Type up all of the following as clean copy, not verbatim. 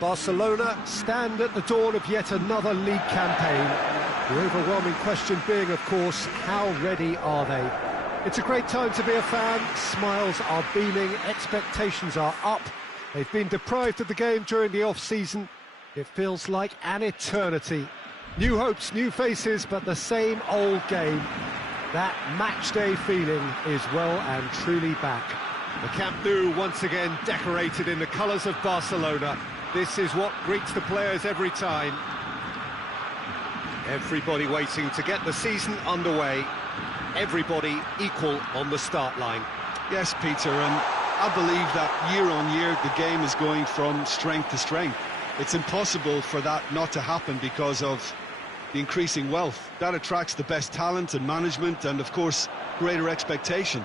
Barcelona stand at the dawn of yet another league campaign. The overwhelming question being, of course, how ready are they? It's a great time to be a fan. Smiles are beaming, expectations are up. They've been deprived of the game during the off-season. It feels like an eternity. New hopes, new faces, but the same old game. That match-day feeling is well and truly back. The Camp Nou once again decorated in the colours of Barcelona. This is what greets the players every time. Everybody waiting to get the season underway. Everybody equal on the start line. Yes, Peter, and I believe that year on year the game is going from strength to strength. It's impossible for that not to happen because of the increasing wealth. That attracts the best talent and management and, of course, greater expectation.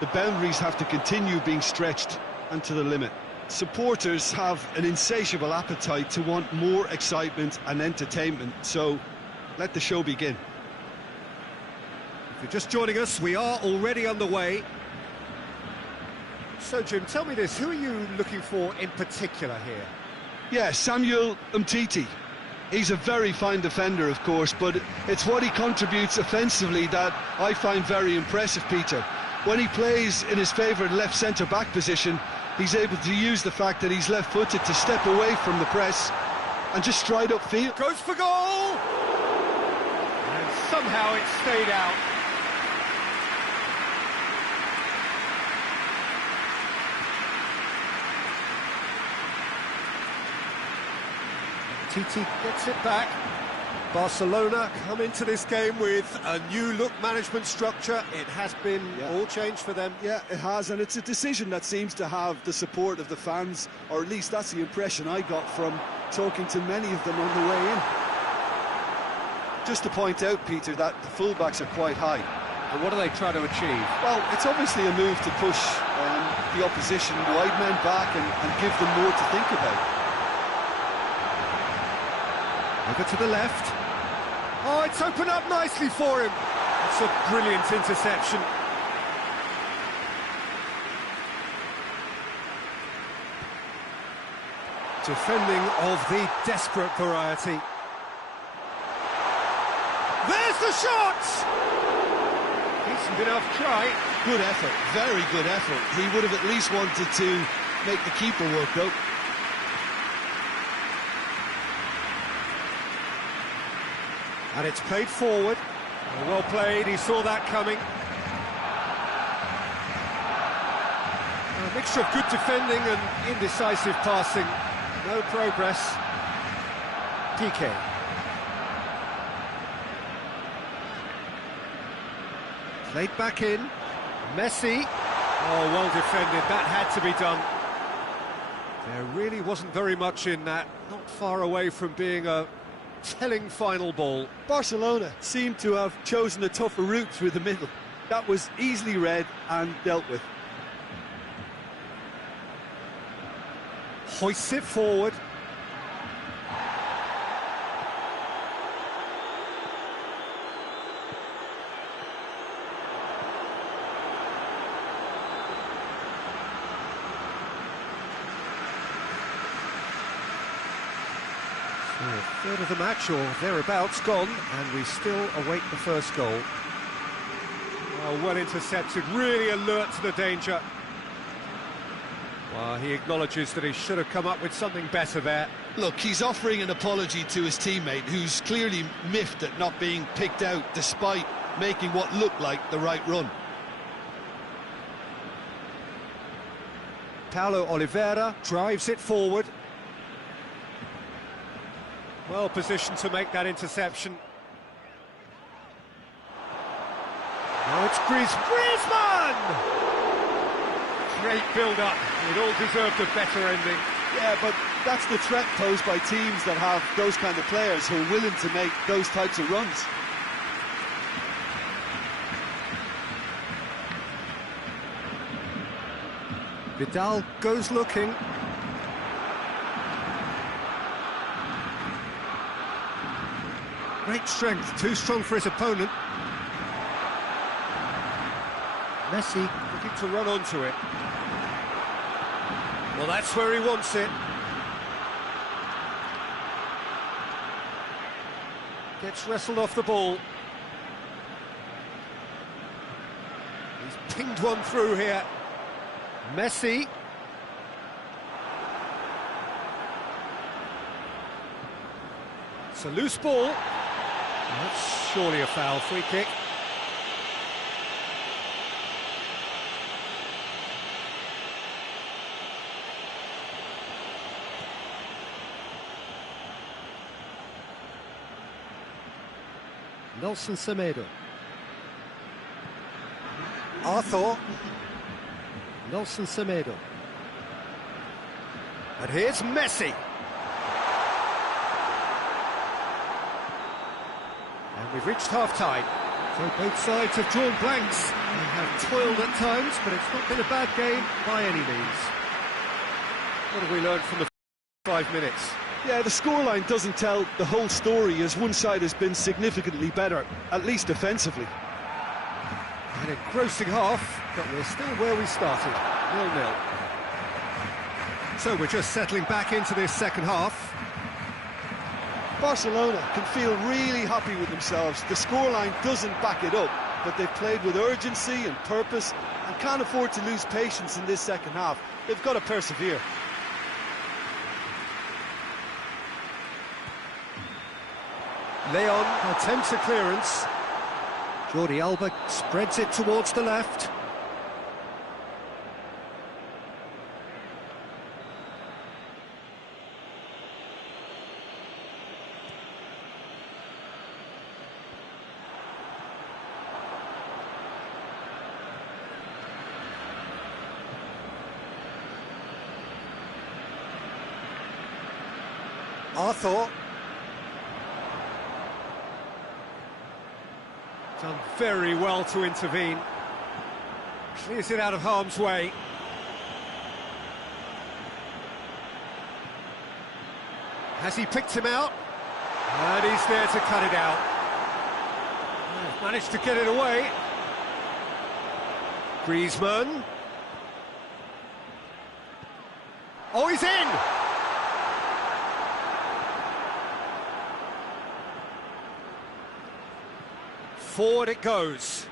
The boundaries have to continue being stretched and to the limit. Supporters have an insatiable appetite to want more excitement and entertainment, so let the show begin. If you're just joining us, we are already underway. So, Jim, tell me this, who are you looking for in particular here? Yeah, Samuel Umtiti. He's a very fine defender, of course, but it's what he contributes offensively that I find very impressive, Peter. When he plays in his favourite left centre-back position, he's able to use the fact that he's left-footed to step away from the press and just stride upfield. Goes for goal! And somehow it stayed out. Titi gets it back. Barcelona come into this game with a new look management structure. It has been all changed for them. Yeah, it has, and it's a decision that seems to have the support of the fans, or at least that's the impression I got from talking to many of them on the way in. Just to point out, Peter, that the fullbacks are quite high. And what are they trying to achieve? Well, it's obviously a move to push the opposition wide men back and give them more to think about. Over to the left. Oh, it's opened up nicely for him. It's a brilliant interception. Defending of the desperate variety. There's the shot! Decent enough try. Good effort, very good effort. He would have at least wanted to make the keeper work, though. And it's played forward. Well played, he saw that coming. A mixture of good defending and indecisive passing. No progress. Piqué. Played back in. Messi. Oh, well defended, that had to be done. There really wasn't very much in that. Not far away from being a telling final ball. Barcelona seemed to have chosen a tougher route through the middle. That was easily read and dealt with. Hoists it forward. A third of the match, or thereabouts, gone, and we still await the first goal. Well intercepted, really alert to the danger. Well, he acknowledges that he should have come up with something better there. Look, he's offering an apology to his teammate, who's clearly miffed at not being picked out despite making what looked like the right run. Paulo Oliveira drives it forward. Well positioned to make that interception. Now it's Griezmann! Great build-up. It all deserved a better ending. Yeah, but that's the threat posed by teams that have those kind of players who are willing to make those types of runs. Vidal goes looking. Great strength, too strong for his opponent. Messi looking to run onto it. Well, that's where he wants it. Gets wrestled off the ball. He's pinged one through here. Messi. It's a loose ball. That's surely a foul. Free kick. Nelson Semedo. Arthur. Nelson Semedo. And here's Messi. And we've reached half-time. So both sides have drawn blanks and have toiled at times, but it's not been a bad game by any means. What have we learned from the 5 minutes? Yeah, the scoreline doesn't tell the whole story, as one side has been significantly better, at least defensively. An engrossing half, but we're still where we started, 0-0. So we're just settling back into this second half. Barcelona can feel really happy with themselves. The scoreline doesn't back it up, but they've played with urgency and purpose and can't afford to lose patience in this second half. They've got to persevere. Leon attempts a clearance. Jordi Alba spreads it towards the left. Arthur. Done very well to intervene. Clears it out of harm's way. Has he picked him out? And he's there to cut it out. Managed to get it away. Griezmann. Oh, he's in! Forward it goes.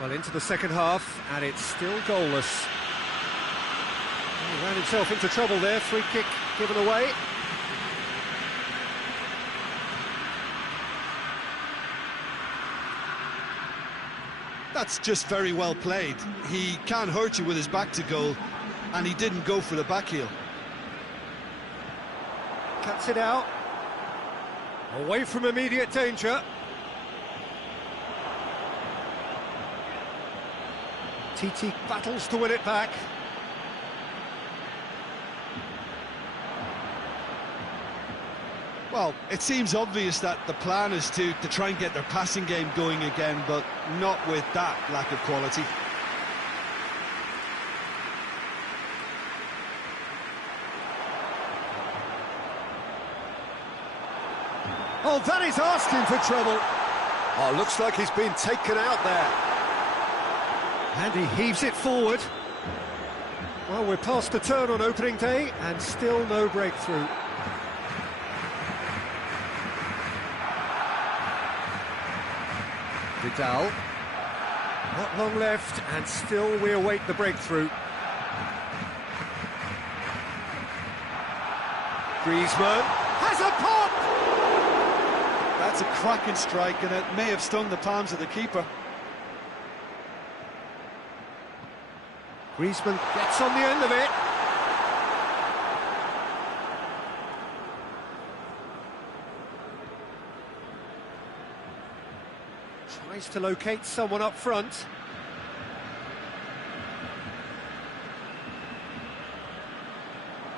Well, into the second half, and it's still goalless. He ran himself into trouble there, free kick given away. That's just very well played. He can't hurt you with his back to goal, and he didn't go for the back heel. Cuts it out. Away from immediate danger. Titi battles to win it back. Well, it seems obvious that the plan is to try and get their passing game going again, but not with that lack of quality. Oh, that is asking for trouble. Oh, looks like he's been taken out there. And he heaves it forward. Well, we're past the turn on opening day, and still no breakthrough. Vidal. Not long left, and still we await the breakthrough. Griezmann has a pop! That's a cracking strike, and it may have stung the palms of the keeper. Griezmann gets on the end of it. Tries to locate someone up front.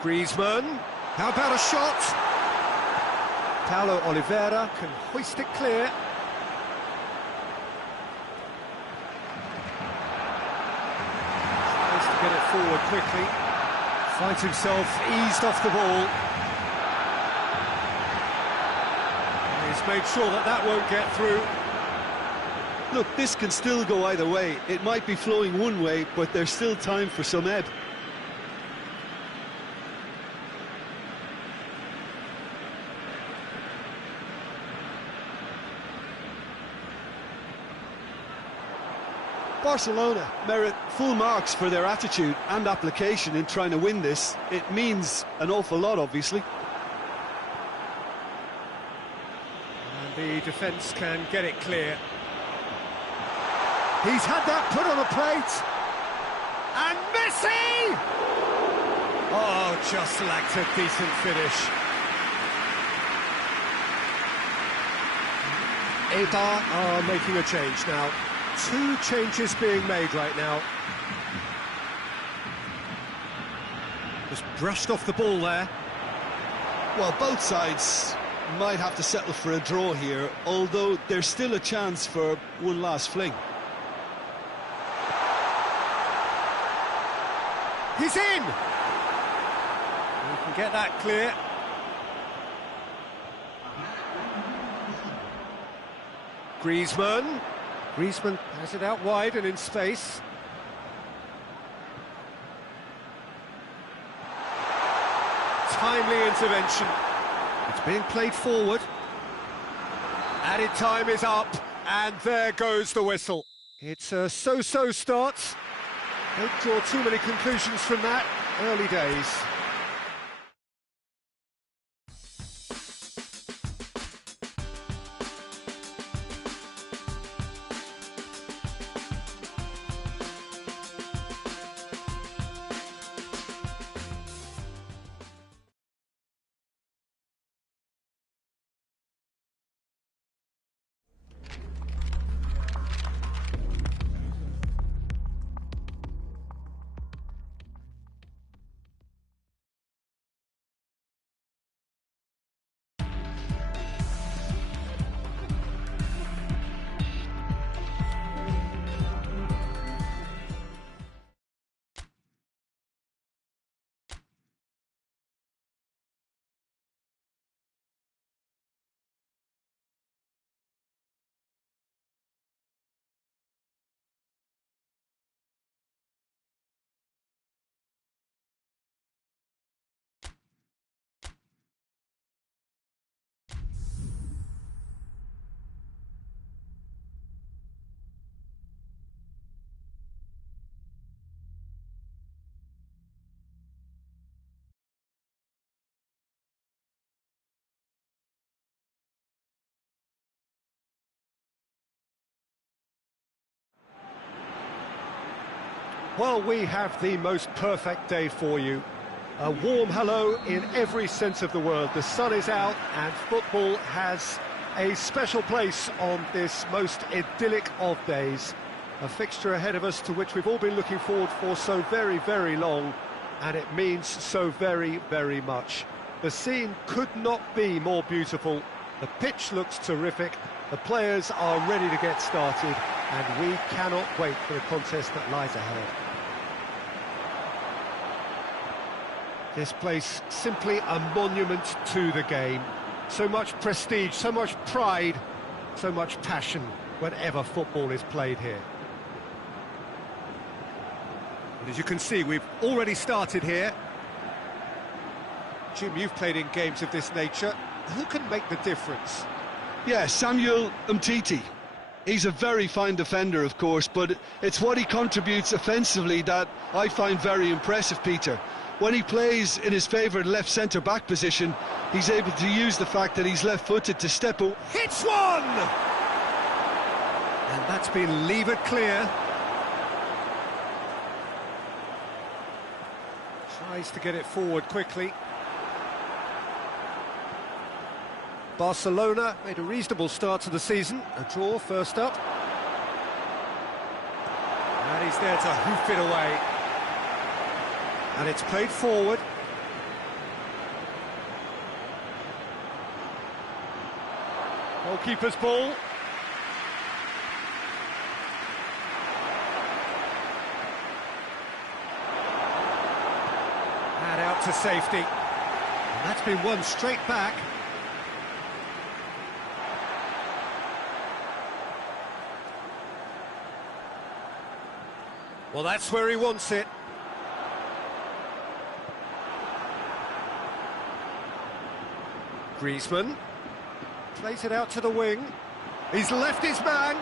Griezmann. How about a shot? Paulo Oliveira can hoist it clear. Tries to get it forward quickly. Finds himself eased off the ball. He's made sure that that won't get through. Look, this can still go either way. It might be flowing one way, but there's still time for some ebb. Barcelona merit full marks for their attitude and application in trying to win this. It means an awful lot, obviously. And the defence can get it clear. He's had that put on a plate. And Messi! Oh, just lacked a decent finish. Eibar are making a change now. 2 changes being made right now. Just brushed off the ball there. Well, both sides might have to settle for a draw here, although there's still a chance for one last fling. He's in! We can get that clear. Griezmann has it out wide and in space. Timely intervention. It's being played forward. Added time is up, and there goes the whistle. It's a so-so start. Don't draw too many conclusions from that. Early days. Well, we have the most perfect day for you. A warm hello in every sense of the word. The sun is out and football has a special place on this most idyllic of days. A fixture ahead of us to which we've all been looking forward for so very, very long, and it means so very, very much. The scene could not be more beautiful. The pitch looks terrific. The players are ready to get started, and we cannot wait for the contest that lies ahead. This place, simply a monument to the game. So much prestige, so much pride, so much passion whenever football is played here. And as you can see, we've already started here. Jim, you've played in games of this nature. Who can make the difference? Yeah, Samuel Umtiti. He's a very fine defender, of course, but it's what he contributes offensively that I find very impressive, Peter. When he plays in his favourite left centre-back position, he's able to use the fact that he's left-footed to step out. Hits one! And that's been levered clear. Tries to get it forward quickly. Barcelona made a reasonable start to the season. A draw first up. And he's there to hoof it away. And it's played forward. Goalkeeper's ball. And out to safety. And that's been won straight back. Well, that's where he wants it. Griezmann plays it out to the wing. He's left his man.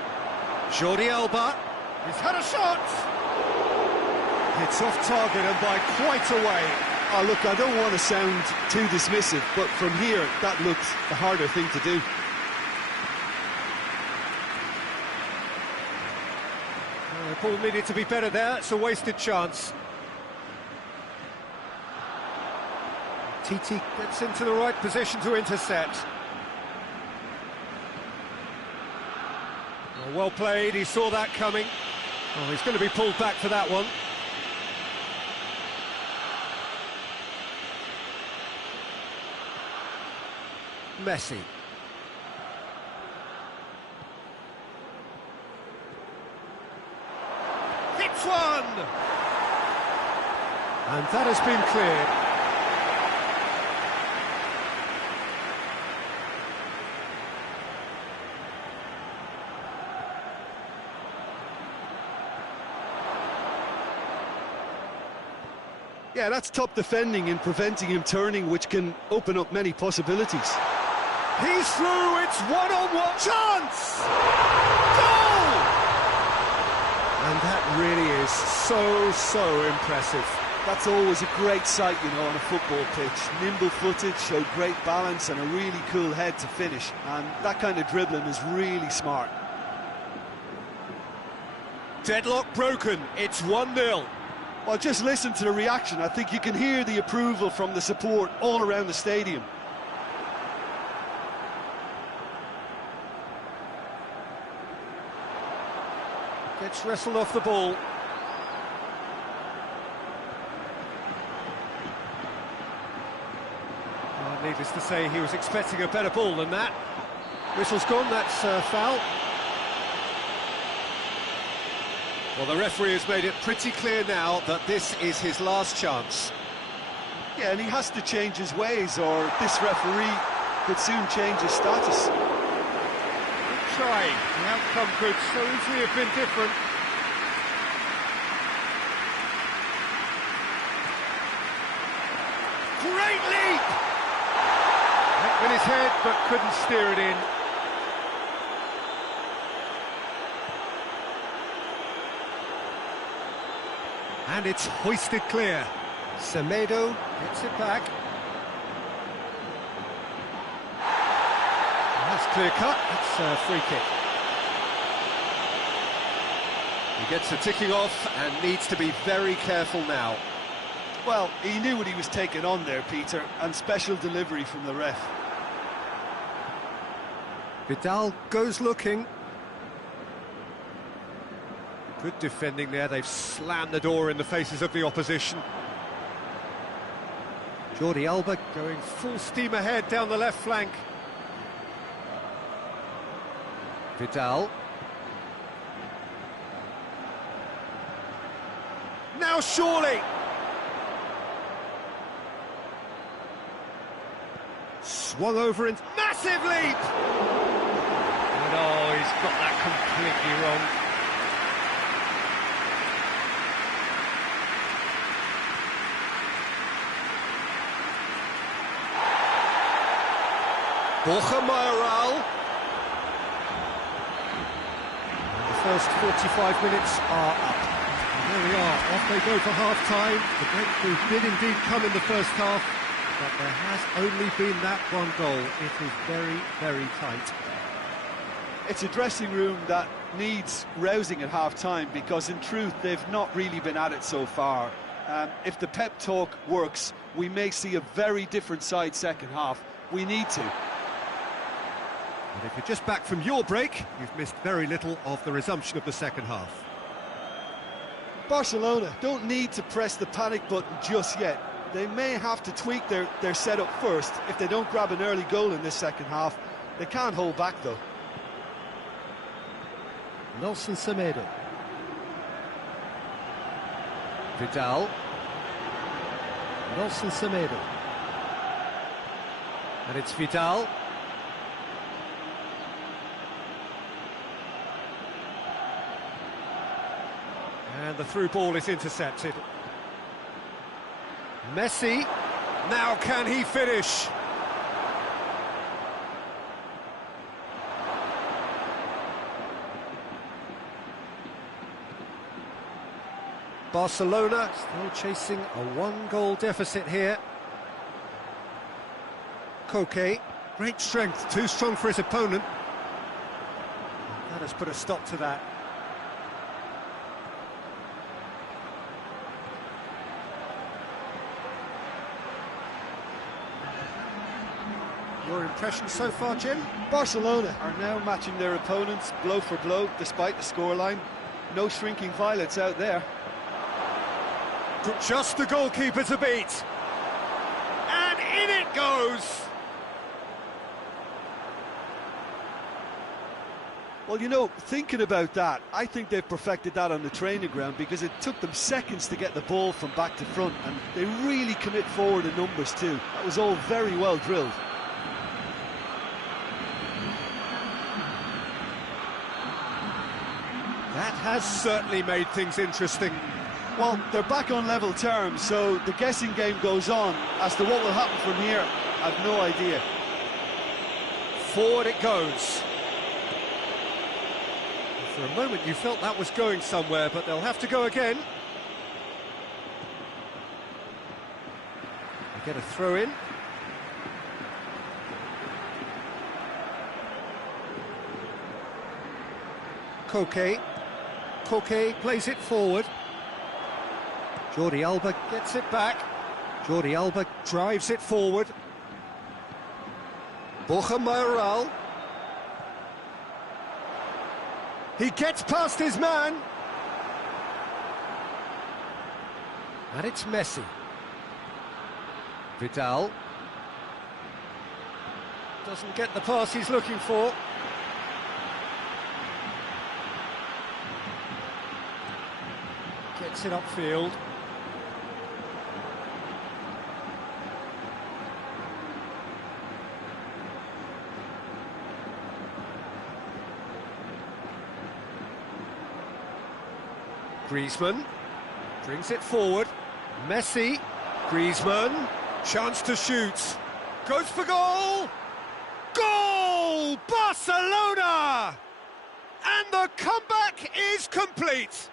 Jordi Alba. He's had a shot! It's off target and by quite a way. Oh, look, I don't want to sound too dismissive, but from here, that looks the harder thing to do. The ball needed to be better there, it's a wasted chance. Titi gets into the right position to intercept. Well played, he saw that coming. Oh, he's going to be pulled back for that one. Messi. Hits one! And that has been cleared. Yeah, that's top defending and preventing him turning, which can open up many possibilities. He's through, it's one-on-one chance! Goal! And that really is so impressive. That's always a great sight, you know, on a football pitch. Nimble-footed, showed great balance and a really cool head to finish. And that kind of dribbling is really smart. Deadlock broken, it's 1-0. Well, just listen to the reaction. I think you can hear the approval from the support all around the stadium. Gets wrestled off the ball. Well, needless to say, he was expecting a better ball than that. Whistle's gone, that's foul. Well, the referee has made it pretty clear now that this is his last chance. Yeah, and he has to change his ways, or this referee could soon change his status. Good try. The outcome could so easily have been different. Great leap! Went with his head, but couldn't steer it in. And it's hoisted clear. Semedo gets it back. That's clear cut, it's a free kick. He gets the ticking off and needs to be very careful now. Well, he knew what he was taking on there, Peter, and special delivery from the ref. Vidal goes looking. Good defending there, they've slammed the door in the faces of the opposition. Jordi Alba going full steam ahead down the left flank. Vidal. Now surely! Swung over and massive leap! And oh, he's got that completely wrong. Borja Mayoral. The first 45 minutes are up. And there we are, off they go for half-time. The breakthrough did indeed come in the first half, but there has only been that one goal. It is very tight. It's a dressing room that needs rousing at half-time, because in truth they've not really been at it so far. If the pep talk works, we may see a very different side second half. We need to. But if you're just back from your break, you've missed very little of the resumption of the second half. Barcelona don't need to press the panic button just yet. They may have to tweak their setup first. If they don't grab an early goal in this second half, they can't hold back though. Nelson Semedo. Vidal. Nelson Semedo. And it's Vidal. And the through ball is intercepted. Messi, now can he finish? Barcelona still chasing a one-goal deficit here. Koke, great strength, too strong for his opponent. That has put a stop to that. Your impression so far, Jim? Barcelona are now matching their opponents blow for blow, despite the scoreline. No shrinking violets out there. Just the goalkeeper to beat. And in it goes! Well, you know, thinking about that, I think they've perfected that on the training ground, because it took them seconds to get the ball from back to front, and they really commit forward in numbers too. That was all very well drilled. That has certainly made things interesting. Well, they're back on level terms, so the guessing game goes on. As to what will happen from here, I've no idea. Forward it goes. For a moment you felt that was going somewhere, but they'll have to go again. They get a throw in. Koke. Koke plays it forward. Jordi Alba gets it back. Jordi Alba drives it forward. Borja Mayoral. He gets past his man. And it's Messi. Vidal. Doesn't get the pass he's looking for. Gets it upfield. Griezmann brings it forward. Messi, Griezmann, chance to shoot. Goes for goal! Goal! Barcelona! And the comeback is complete.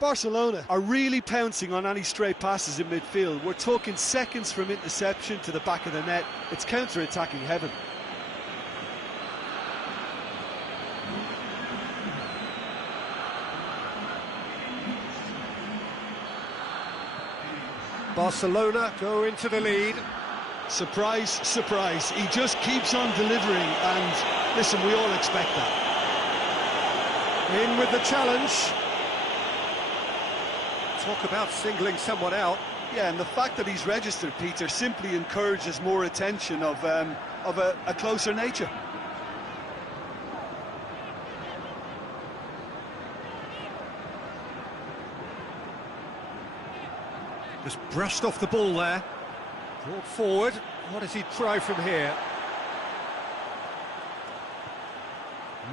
Barcelona are really pouncing on any stray passes in midfield. We're talking seconds from interception to the back of the net. It's counter-attacking heaven. Barcelona go into the lead. Surprise, surprise. He just keeps on delivering, and listen, we all expect that. In with the challenge. Talk about singling someone out. Yeah, and the fact that he's registered, Peter, simply encourages more attention of a closer nature. Just brushed off the ball there. Brought forward. What does he try from here?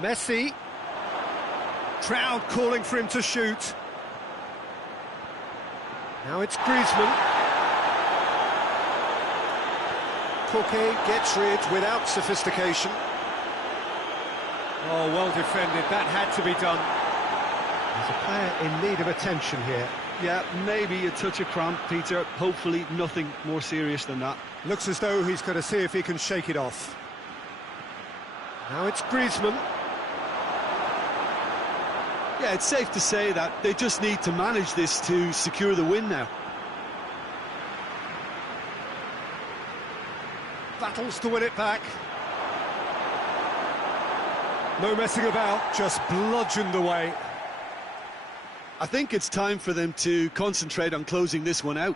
Messi. Crowd calling for him to shoot. Now it's Griezmann. Koke gets rid without sophistication. Oh, well defended. That had to be done. There's a player in need of attention here. Yeah, maybe a touch of cramp, Peter. Hopefully nothing more serious than that. Looks as though he's going to see if he can shake it off. Now it's Griezmann. Yeah, it's safe to say that they just need to manage this to secure the win now. Battles to win it back. No messing about, just bludgeoned away. I think it's time for them to concentrate on closing this one out.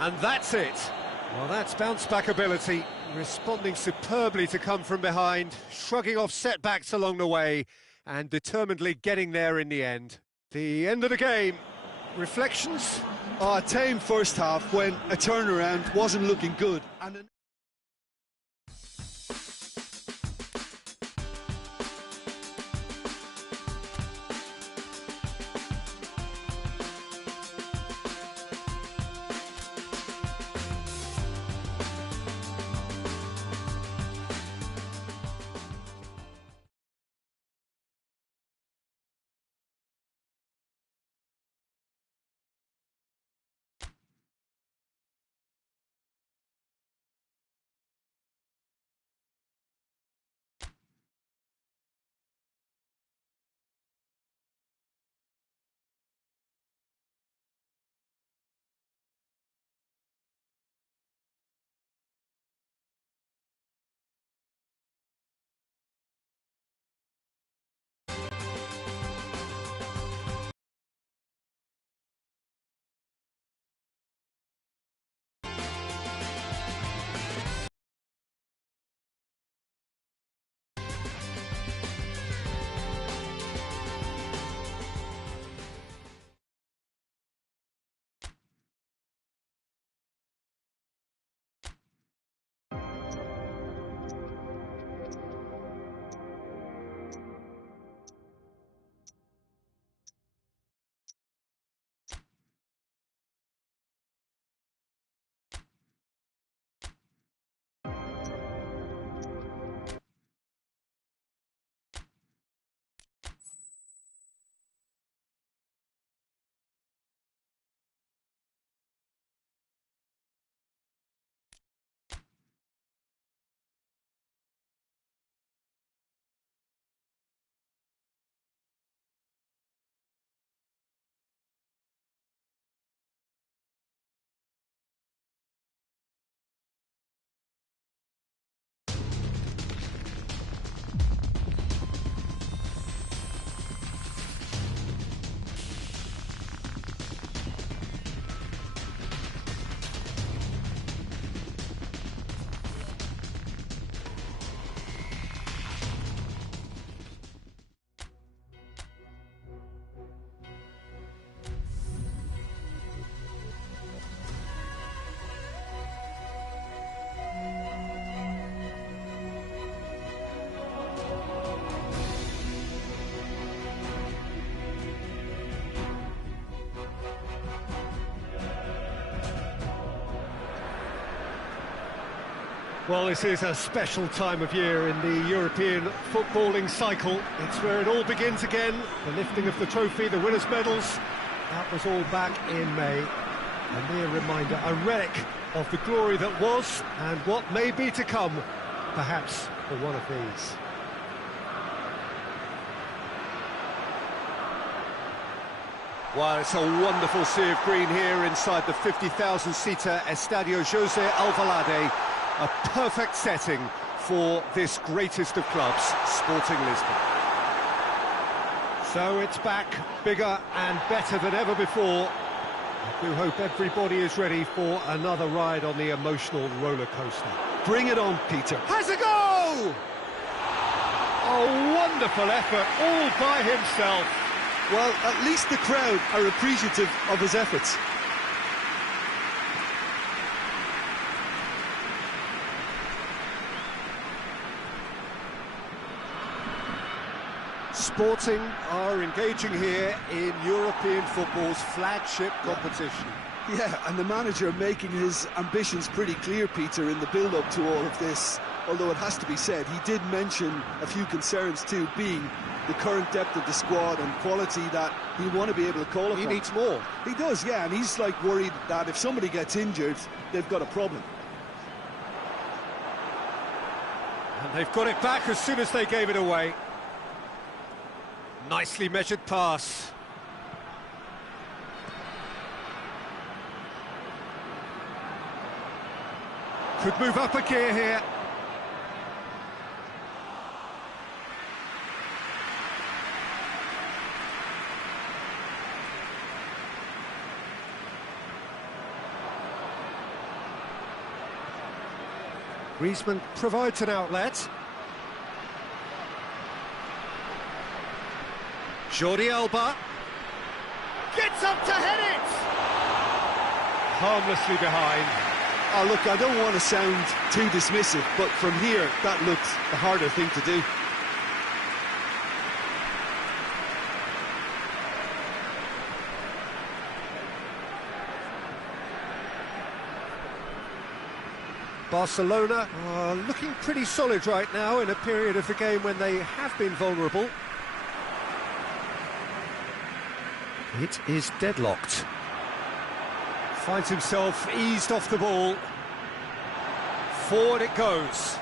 And that's it. Well, that's bounce-back ability, responding superbly to come from behind, shrugging off setbacks along the way, and determinedly getting there in the end. The end of the game. Reflections? A tame first half when a turnaround wasn't looking good. And Well, this is a special time of year in the European footballing cycle. It's where it all begins again. The lifting of the trophy, the winners' medals. That was all back in May. A mere reminder, a relic of the glory that was and what may be to come, perhaps for one of these. Well, it's a wonderful sea of green here inside the 50,000-seater Estadio José Alvalade. A perfect setting for this greatest of clubs, Sporting Lisbon. So it's back, bigger and better than ever before. I do hope everybody is ready for another ride on the emotional roller coaster. Bring it on, Peter. Has a goal! A wonderful effort, all by himself. Well, at least the crowd are appreciative of his efforts. Sporting are engaging here in European football's flagship competition. Yeah, and the manager making his ambitions pretty clear, Peter, in the build-up to all of this. Although it has to be said, he did mention a few concerns too, being the current depth of the squad and quality that he want to be able to call upon. He needs more. He does, yeah, and he's like worried that if somebody gets injured, they've got a problem. And they've got it back as soon as they gave it away. Nicely measured pass. Could move up a gear here. Griezmann provides an outlet. Jordi Alba gets up to head it! Harmlessly behind. Oh, look, I don't want to sound too dismissive, but from here, that looked the harder thing to do. Barcelona are looking pretty solid right now in a period of the game when they have been vulnerable. It is deadlocked. Finds himself eased off the ball. Forward it goes.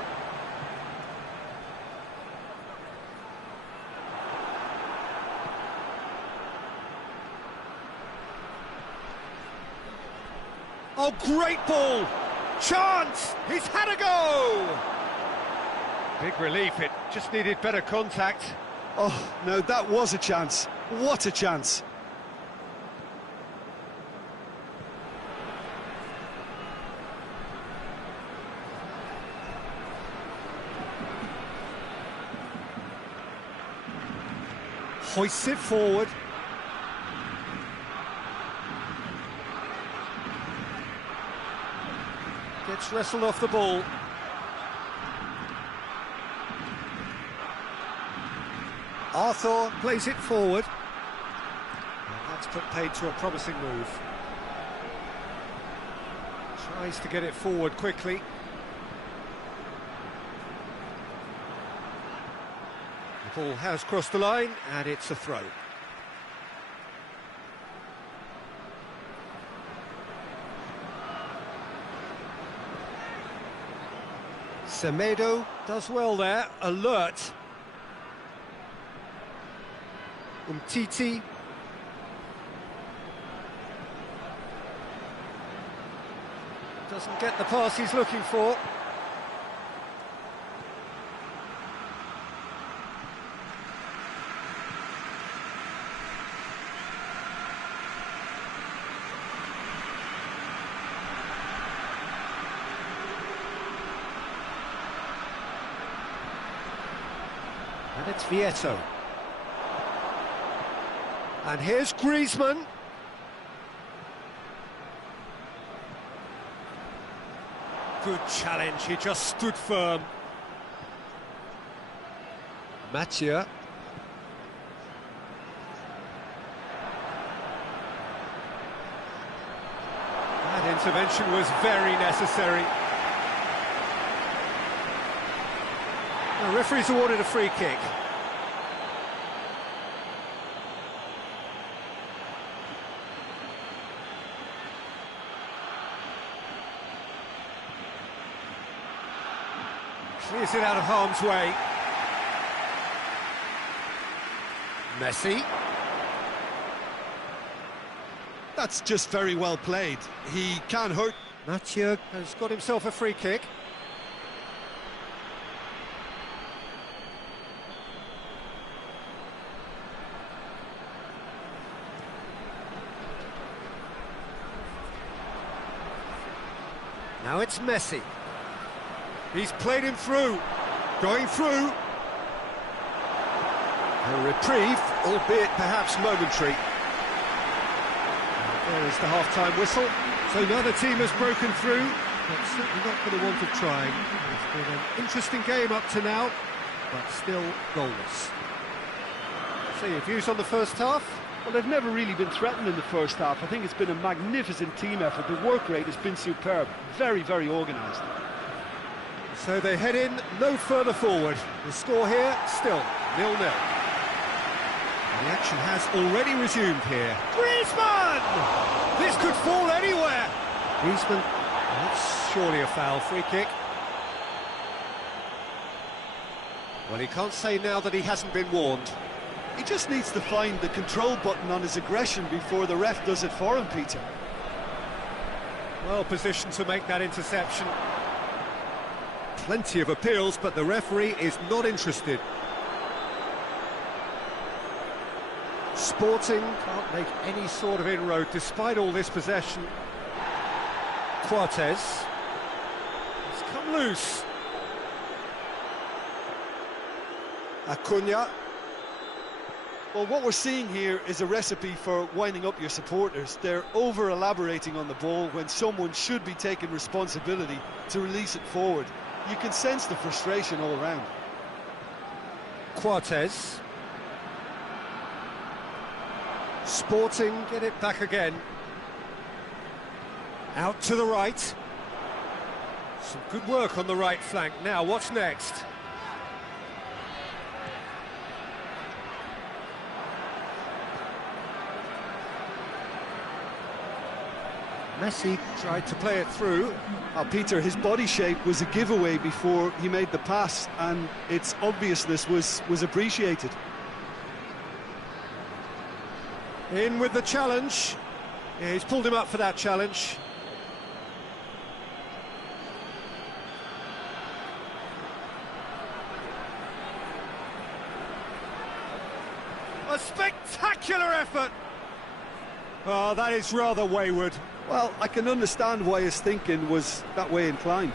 Oh, great ball! Chance! He's had a go! Big relief, it just needed better contact. Oh, no, that was a chance. What a chance. Hoists it forward. Gets wrestled off the ball. Arthur plays it forward. And that's put paid to a promising move. Tries to get it forward quickly. The ball has crossed the line, and it's a throw. Semedo does well there, alert. Umtiti. Doesn't get the pass he's looking for. And it's Vietto. And here's Griezmann. Good challenge, he just stood firm. Mathieu. That intervention was very necessary. The referee's awarded a free kick. Clears it out of harm's way. Messi. That's just very well played. He can't hurt. Mathieu has got himself a free kick. Now it's Messi. He's played him through. Going through. A reprieve, albeit perhaps momentary. There is the half-time whistle. So neither team has broken through, but certainly not for the want of trying. It's been an interesting game up to now, but still goalless. So your views on the first half? Well, they've never really been threatened in the first half. I think it's been a magnificent team effort. The work rate has been superb. Very, very organised. So they head in no further forward. The score here, still 0-0. The action has already resumed here. Griezmann! This could fall anywhere. Griezmann, that's surely a foul. Free kick. Well, he can't say now that he hasn't been warned. He just needs to find the control button on his aggression before the ref does it for him, Peter. Well positioned to make that interception. Plenty of appeals, but the referee is not interested. Sporting can't make any sort of inroad despite all this possession. Coates. It's come loose. Acuna. Well, what we're seeing here is a recipe for winding up your supporters. They're over-elaborating on the ball when someone should be taking responsibility to release it forward. You can sense the frustration all around. Coates. Sporting get it back again. Out to the right. Some good work on the right flank. Now, what's next? Messi tried to play it through. Peter, his body shape was a giveaway before he made the pass, and its obviousness was appreciated. In with the challenge. Yeah, he's pulled him up for that challenge. A spectacular effort! Oh, that is rather wayward. Well, I can understand why his thinking was that way inclined.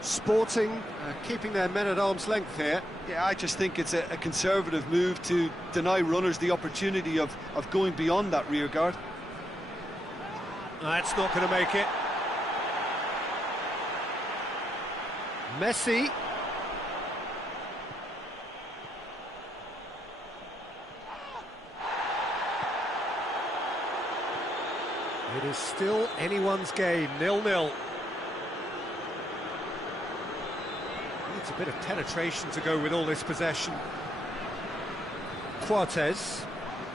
Sporting keeping their men at arm's length here. Yeah, I just think it's a conservative move to deny runners the opportunity of going beyond that rear guard. That's not going to make it. Messi. It is still anyone's game, 0-0. Needs a bit of penetration to go with all this possession. Coates.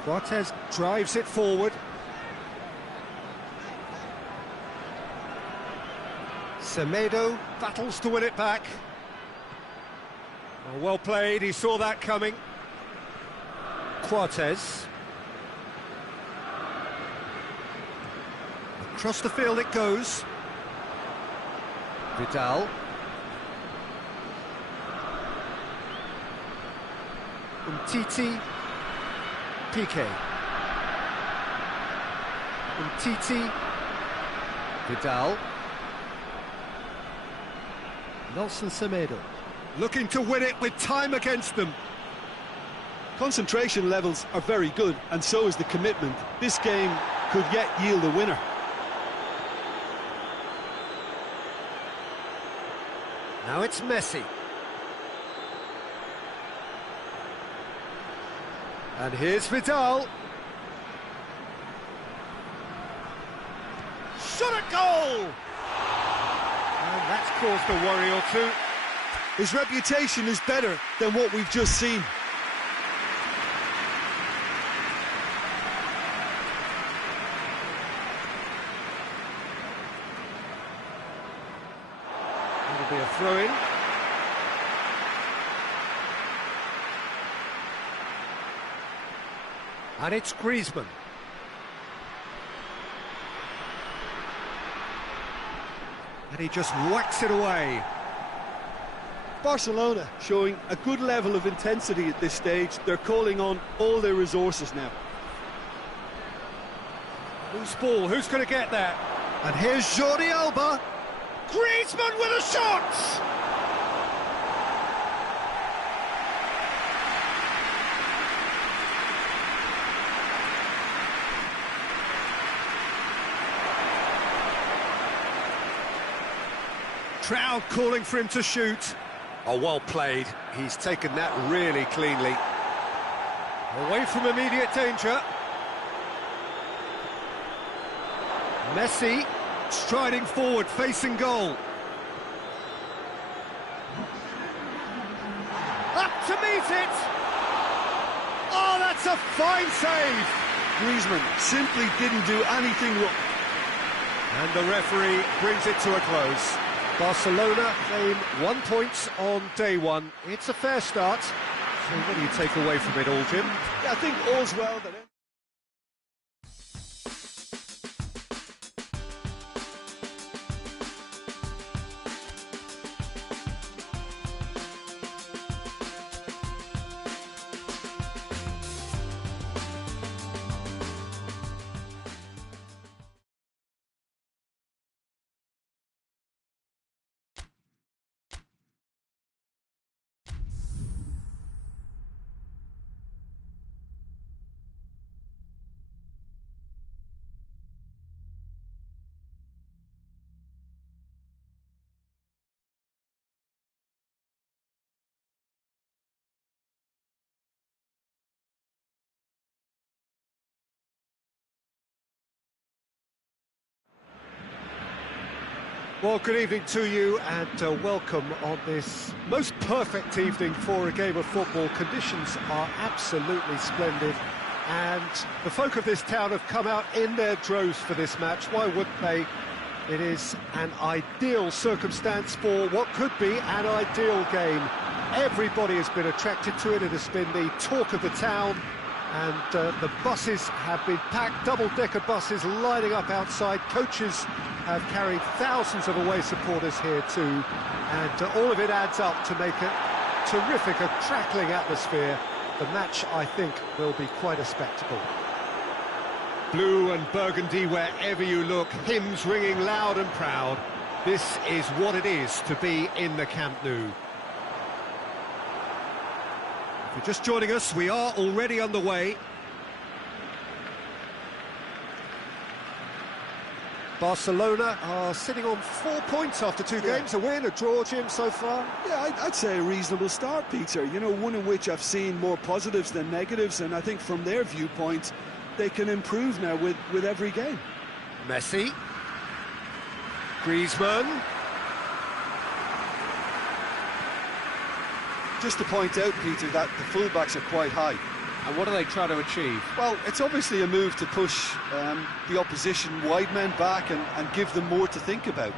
Coates drives it forward. Semedo battles to win it back. Oh, well played, he saw that coming. Coates. Across the field it goes. Vidal. Umtiti. Piqué. Umtiti. Vidal. Nelson Semedo. Looking to win it with time against them. Concentration levels are very good, and so is the commitment. This game could yet yield a winner. Now it's Messi. And here's Vidal. Shot at goal! And that's caused a worry or two. His reputation is better than what we've just seen. It'll be a throw-in. And it's Griezmann. And he just whacks it away. Barcelona showing a good level of intensity at this stage. They're calling on all their resources now. Loose ball, who's going to get that? And here's Jordi Alba. Griezmann with a shot! Crowd calling for him to shoot. Oh, well played. He's taken that really cleanly. Away from immediate danger. Messi striding forward, facing goal. Up to meet it! Oh, that's a fine save! Griezmann simply didn't do anything wrong. And the referee brings it to a close. Barcelona claim 1 point on day one. It's a fair start. So what do you take away from it all, Jim? Yeah, I think all's well that Well, good evening to you and welcome on this most perfect evening for a game of football. Conditions are absolutely splendid and the folk of this town have come out in their droves for this match. Why wouldn't they? It is an ideal circumstance for what could be an ideal game. Everybody has been attracted to it. It has been the talk of the town. And the buses have been packed, double-decker buses lining up outside. Coaches have carried thousands of away supporters here too. And all of it adds up to make a terrific, a crackling atmosphere. The match, I think, will be quite a spectacle. Blue and burgundy wherever you look, hymns ringing loud and proud. This is what it is to be in the Camp Nou. If you're just joining us, we are already underway. Barcelona are sitting on 4 points after two games, a win, a draw, Jim, so far. Yeah, I'd say a reasonable start, Peter. You know, one in which I've seen more positives than negatives, and I think from their viewpoint, they can improve now with every game. Messi. Griezmann. Just to point out, Peter, that the fullbacks are quite high. And what do they try to achieve? Well, it's obviously a move to push the opposition wide men back and give them more to think about.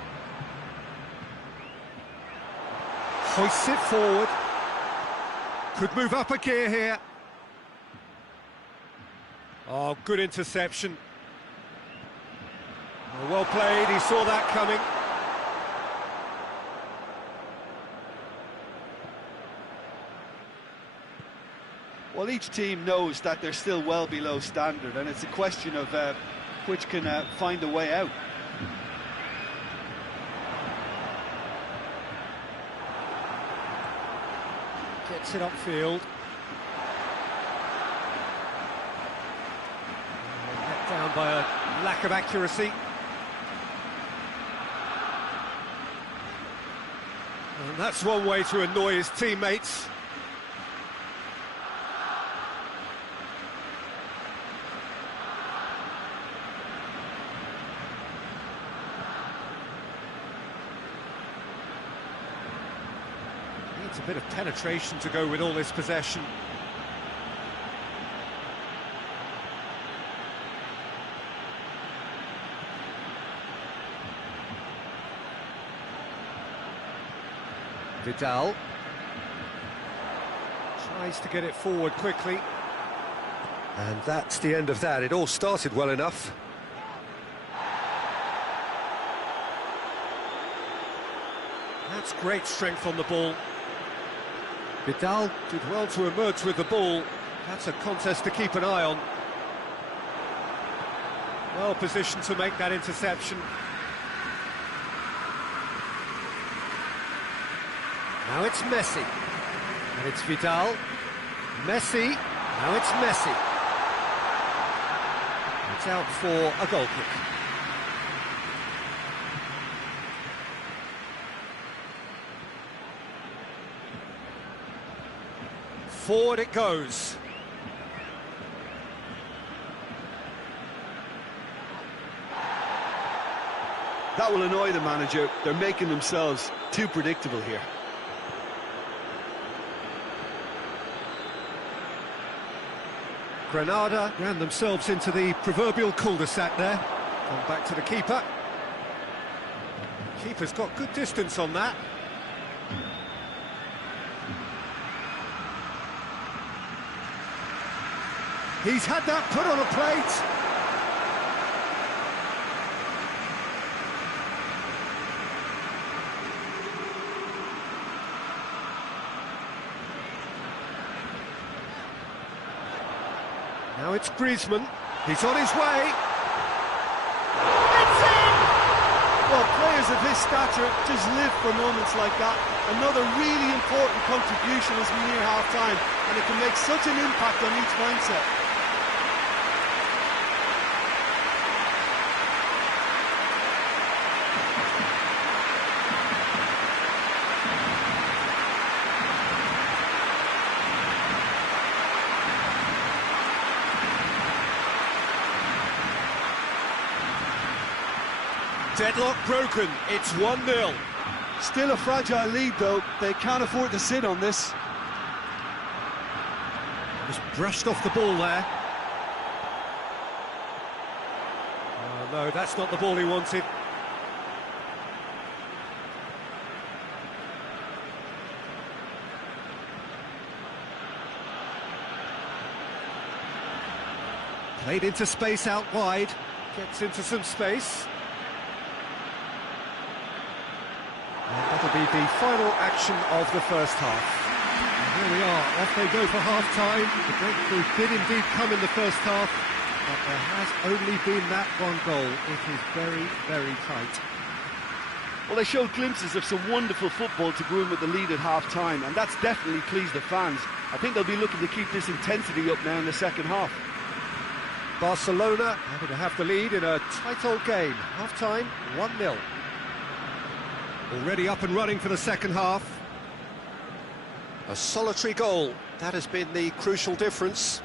Hoists it forward. Could move up a gear here. Oh, good interception. Oh, well played, he saw that coming. Well, each team knows that they're still well below standard, and it's a question of which can find a way out. Gets it upfield. Let down by a lack of accuracy. And that's one way to annoy his teammates. a bit of penetration to go with all this possession. Vidal tries to get it forward quickly. And that's the end of that. It all started well enough. That's great strength on the ball. Vidal did well to emerge with the ball. That's a contest to keep an eye on. Well positioned to make that interception. Now it's Messi. And it's Vidal. Messi. Now it's Messi. It's out for a goal kick. Forward it goes. That will annoy the manager. They're making themselves too predictable here. Granada ran themselves into the proverbial cul-de-sac there. Gone back to the keeper. Keeper's got good distance on that. He's had that put on a plate. Now it's Griezmann. He's on his way. It's in! Well, players of his stature just live for moments like that. Another really important contribution as we near half-time, and it can make such an impact on each mindset. Deadlock broken, it's 1-0. Still a fragile lead, though. They can't afford to sit on this. Just brushed off the ball there. Oh, no, that's not the ball he wanted. Played into space out wide. Gets into some space. That'll be the final action of the first half. And here we are, off they go for half-time. The breakthrough did indeed come in the first half, but there has only been that one goal. It is very, very tight. Well, they showed glimpses of some wonderful football to go in with the lead at half-time, and that's definitely pleased the fans. I think they'll be looking to keep this intensity up now in the second half. Barcelona happy to have the lead in a tight old game. Half-time, 1-0. Already up and running for the second half. A solitary goal, that has been the crucial difference.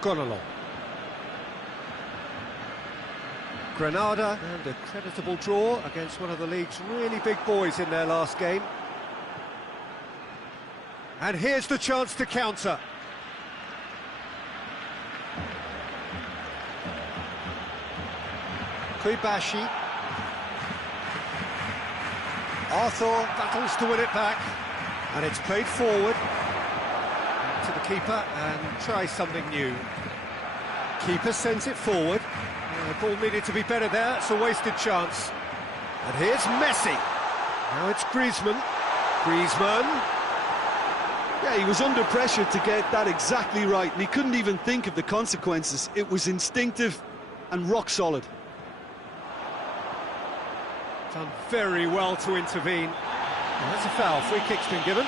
Gone along. Granada, and a creditable draw against one of the league's really big boys in their last game. And here's the chance to counter. Kuibashi. Arthur battles to win it back. And it's played forward. Back to the keeper and tries something new. Keeper sends it forward. The ball needed to be better there. It's a wasted chance. And here's Messi. Now it's Griezmann. Griezmann. Yeah, he was under pressure to get that exactly right, and he couldn't even think of the consequences. It was instinctive and rock solid. Done very well to intervene. And that's a foul. Free kick's been given.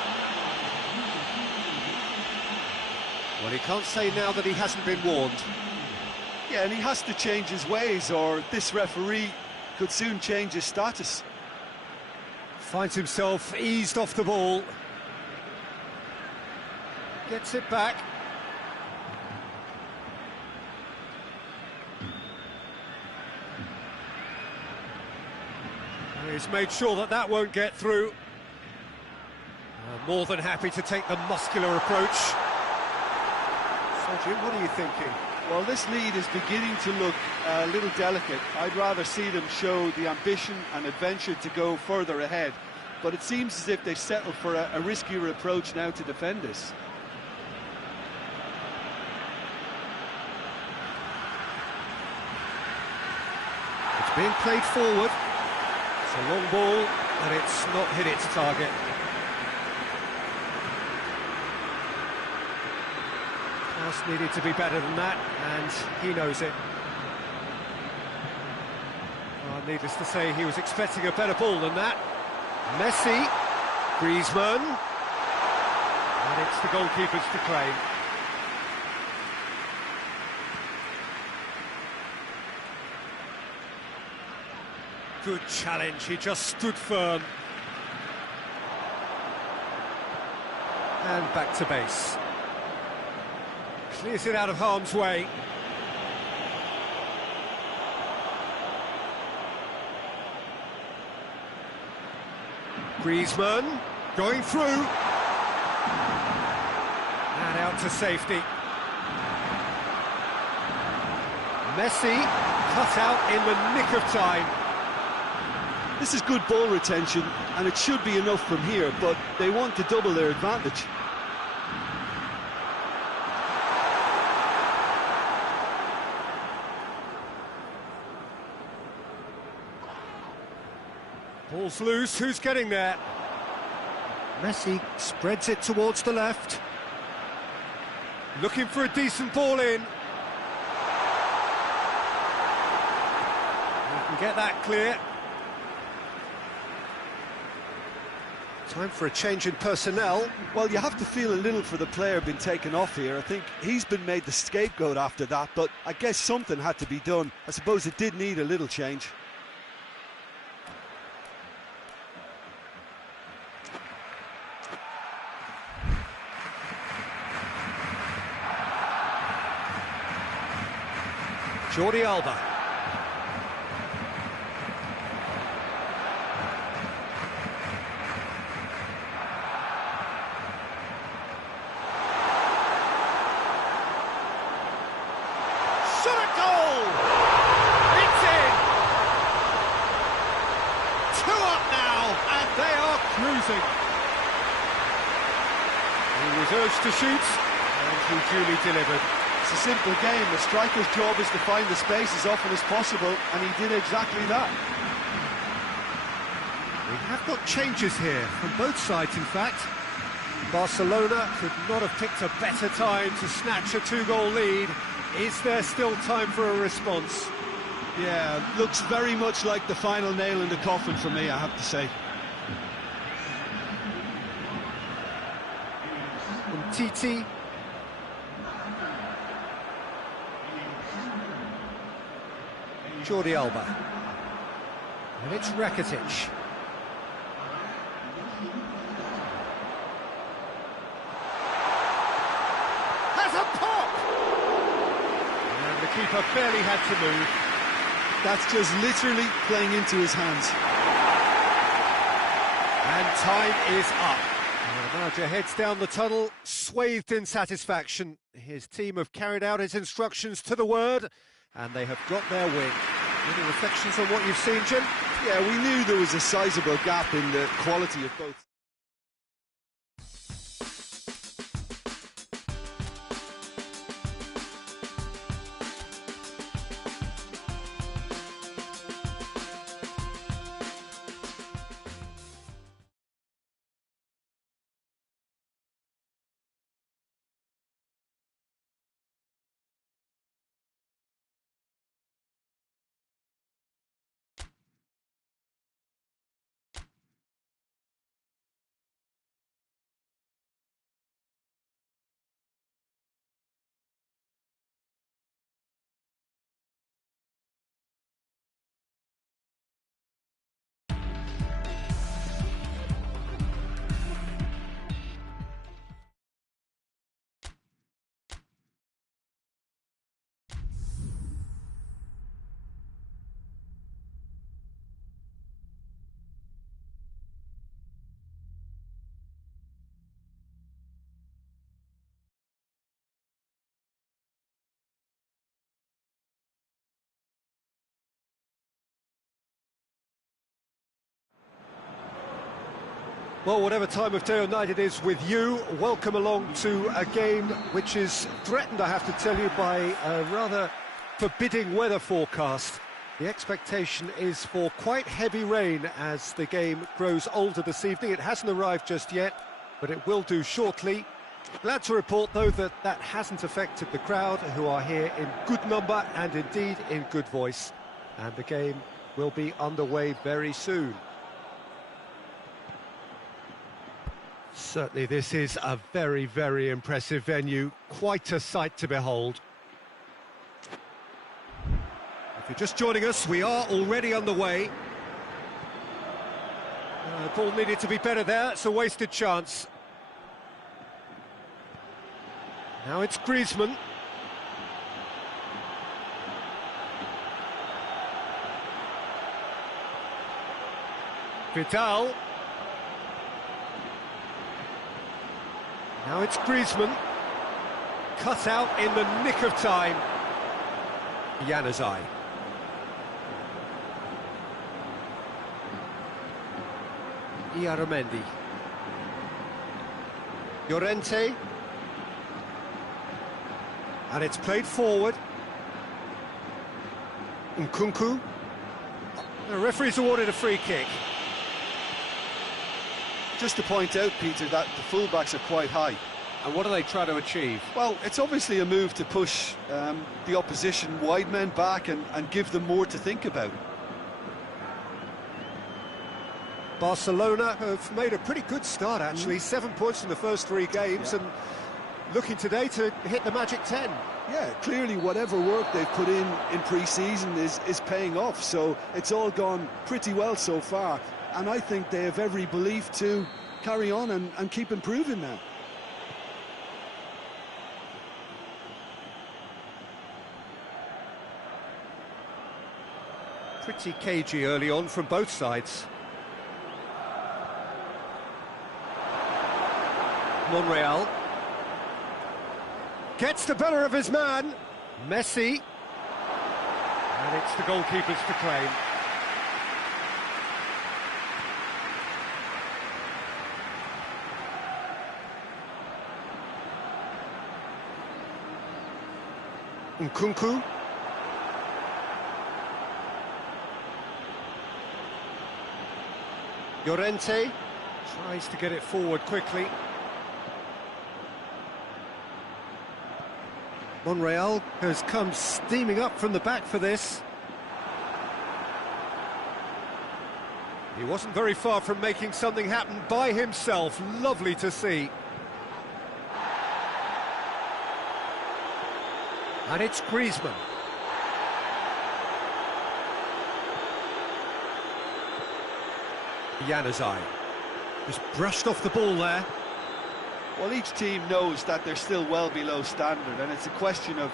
Well, he can't say now that he hasn't been warned. Yeah, and he has to change his ways, or this referee could soon change his status. Finds himself eased off the ball. Gets it back. He's made sure that that won't get through. More than happy to take the muscular approach. So, Jim, what are you thinking? Well, this lead is beginning to look a little delicate. I'd rather see them show the ambition and adventure to go further ahead. But it seems as if they've settled for a riskier approach now to defend this. It's being played forward. It's a long ball, and it's not hit its target. Pass needed to be better than that, and he knows it. Well, needless to say, he was expecting a better ball than that. Messi, Griezmann, and it's the goalkeeper's to claim. Good challenge, he just stood firm. And back to base. Clears it out of harm's way. Griezmann going through. And out to safety. Messi cut out in the nick of time. This is good ball retention, and it should be enough from here, but they want to double their advantage. Ball's loose, who's getting there? Messi spreads it towards the left. Looking for a decent ball in. He can get that clear. Time for a change in personnel. Well, you have to feel a little for the player being taken off here. I think he's been made the scapegoat after that, but I guess something had to be done. I suppose it did need a little change. Jordi Alba. Shot goal! It's in! 2 up now, and they are cruising. He was urged to shoot, and he duly delivered. It's a simple game. The striker's job is to find the space as often as possible, and he did exactly that. We have got changes here, from both sides in fact. Barcelona could not have picked a better time to snatch a 2-goal lead. Is there still time for a response? Yeah, looks very much like the final nail in the coffin for me, I have to say. Titi. Jordi Alba. And it's Rakitic. Has a pop! And the keeper barely had to move. That's just literally playing into his hands. And time is up. The manager heads down the tunnel, swathed in satisfaction. His team have carried out his instructions to the word, and they have got their win. Any reflections on what you've seen, Jim? Yeah, we knew there was a sizable gap in the quality of both. Well, whatever time of day or night it is with you, welcome along to a game which is threatened, I have to tell you, by a rather forbidding weather forecast. The expectation is for quite heavy rain as the game grows older this evening. It hasn't arrived just yet, but it will do shortly. Glad to report, though, that that hasn't affected the crowd, who are here in good number and indeed in good voice. And the game will be underway very soon. Certainly this is a very, very impressive venue, quite a sight to behold. If you're just joining us, we are already underway. Ball needed to be better there, it's a wasted chance. Now it's Griezmann. Vidal. Now it's Griezmann, cut out in the nick of time. Januzaj. Iaramendi. Llorente. And it's played forward. Nkunku. The referee's awarded a free kick. Just to point out, Peter, that the fullbacks are quite high. And what do they try to achieve? Well, it's obviously a move to push the opposition wide men back and give them more to think about. Barcelona have made a pretty good start, actually. 7 points in the first 3 games, and looking today to hit the magic 10. Yeah, clearly whatever work they've put in pre-season is paying off, so it's all gone pretty well so far. And I think they have every belief to carry on and keep improving now. Pretty cagey early on from both sides. Monreal. Gets the better of his man. Messi. And it's the goalkeepers to claim. Nkunku. Llorente tries to get it forward quickly. Monreal has come steaming up from the back for this. He wasn't very far from making something happen by himself. Lovely to see. And it's Griezmann. Januzaj just brushed off the ball there. Well, each team knows that they're still well below standard, and it's a question of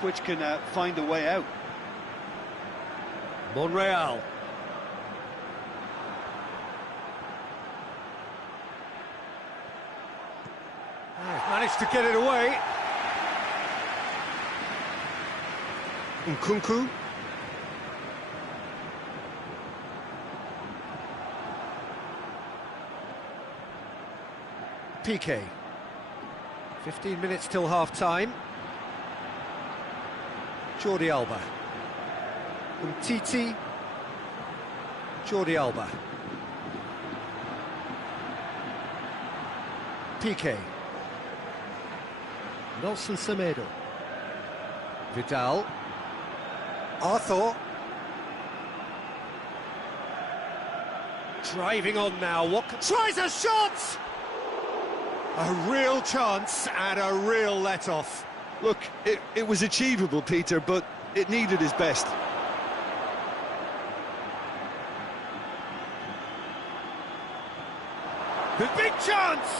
which can find a way out. Monreal. Managed to get it away. Nkunku. Piqué. 15 minutes till half-time. Jordi Alba. Umtiti. Jordi Alba. Piqué. Nelson Semedo. Vidal. Arthur. Driving on now. Tries a shot! A real chance and a real let-off. Look, it was achievable, Peter, but it needed his best. The big chance!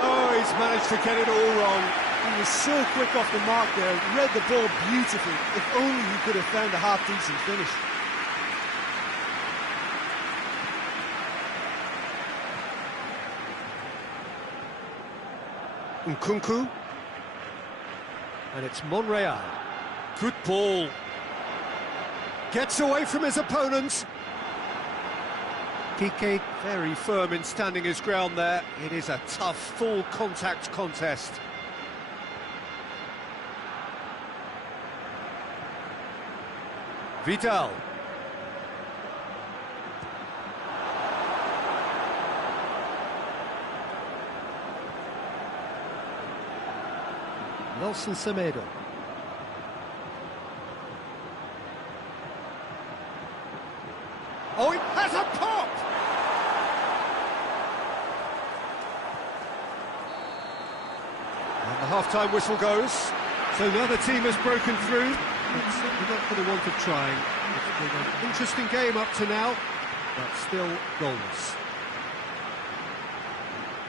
Oh, he's managed to get it all wrong. He was so quick off the mark there, read the ball beautifully. If only he could have found a half-decent finish. Nkunku. And it's Monreal. Good ball. Gets away from his opponents. Kike, very firm in standing his ground there. It is a tough, full contact contest. Vidal. Nelson Semedo. Oh, it has a pop! And the half-time whistle goes. So now the team has broken through. It's certainly not for the want of trying. It's been an interesting game up to now, but still goalless.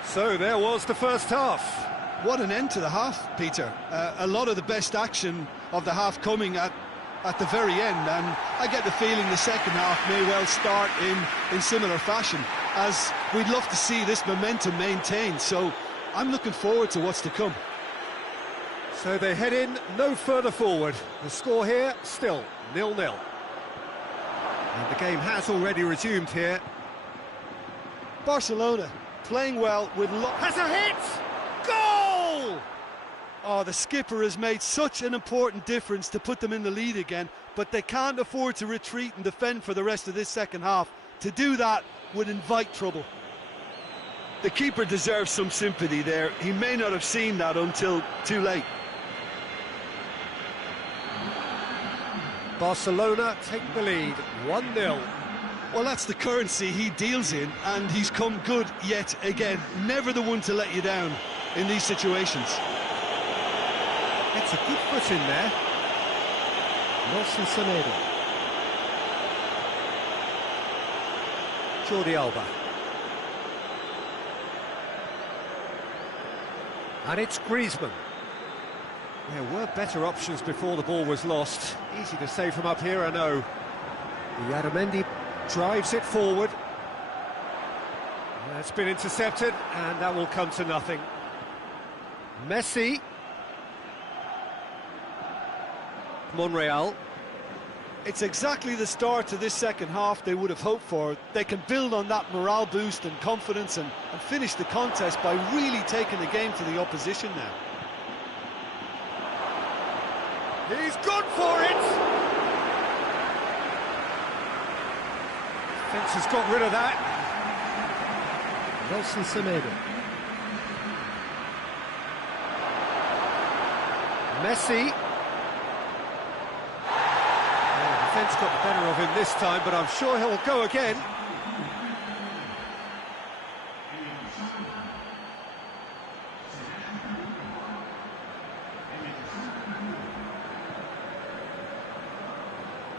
So there was the first half. What an end to the half, Peter. A lot of the best action of the half coming at the very end, and I get the feeling the second half may well start in similar fashion, as we'd love to see this momentum maintained, so I'm looking forward to what's to come. So they head in no further forward. The score here, still 0-0. And the game has already resumed here. Barcelona playing well with... Has a hit! Goal! Oh, the skipper has made such an important difference to put them in the lead again, but they can't afford to retreat and defend for the rest of this second half. To do that would invite trouble. The keeper deserves some sympathy there. He may not have seen that until too late. Barcelona take the lead, 1-0. Well, that's the currency he deals in, and he's come good yet again. Never the one to let you down in these situations. It's a good foot in there. Nelson Semedo. Jordi Alba. And it's Griezmann. There were better options before the ball was lost. Easy to say from up here, I know. Otamendi drives it forward. It's been intercepted, and that will come to nothing. Messi. Monreal. It's exactly the start to this second half they would have hoped for. They can build on that morale boost and confidence and finish the contest by really taking the game to the opposition now. He's gone for it! Defence has got rid of that. Nelson Semedo. Messi. Defence got the better of him this time, but I'm sure he'll go again.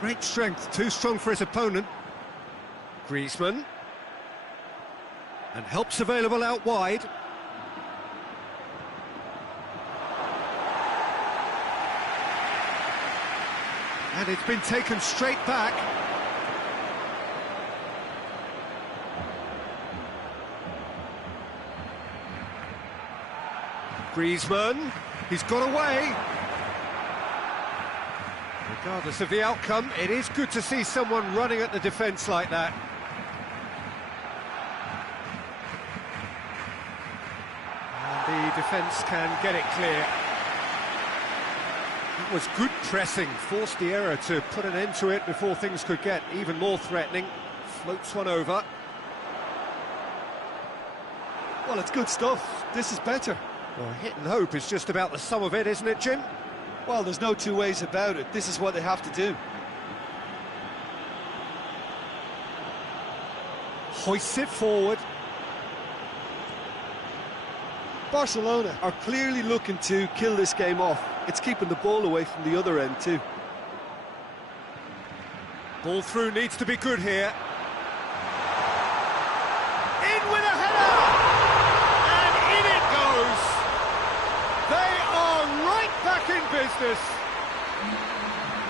Great strength, too strong for his opponent. Griezmann. And help's available out wide. And it's been taken straight back. Griezmann, he's got away. Regardless of the outcome, it is good to see someone running at the defence like that. And the defence can get it clear. It was good pressing, forced the error to put an end to it before things could get even more threatening. Floats one over. Well, it's good stuff. This is better. Well, hit and hope is just about the sum of it, isn't it, Jim? Well, there's no two ways about it. This is what they have to do. Hoists it forward. Barcelona are clearly looking to kill this game off. It's keeping the ball away from the other end too. Ball through needs to be good here. In with a header! And in it goes! They are right back in business.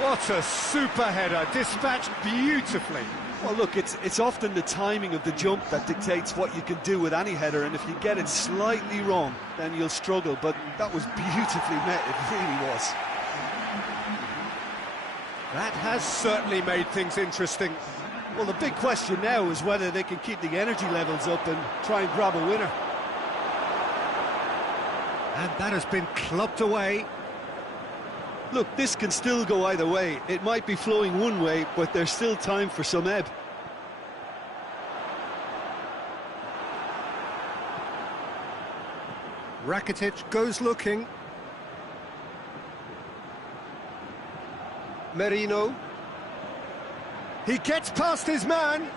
What a super header, dispatched beautifully. Well, look, it's often the timing of the jump that dictates what you can do with any header, and if you get it slightly wrong, then you'll struggle, but that was beautifully met, it really was. That has certainly made things interesting. Well, the big question now is whether they can keep the energy levels up and try and grab a winner. And that has been clubbed away. Look, this can still go either way. It might be flowing one way, but there's still time for some ebb. Rakitic goes looking. Merino. He gets past his man.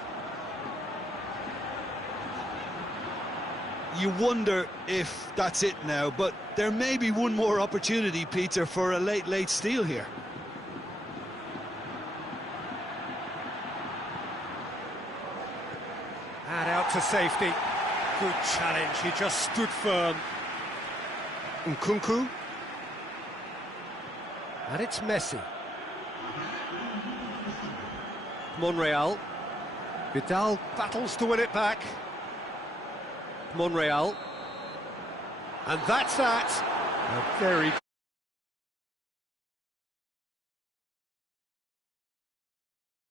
You wonder if that's it now, but there may be one more opportunity, Peter, for a late steal here. And out to safety. Good challenge, he just stood firm. Nkunku. And it's Messi. Monreal. Vidal battles to win it back. Monreal. And that's that. A very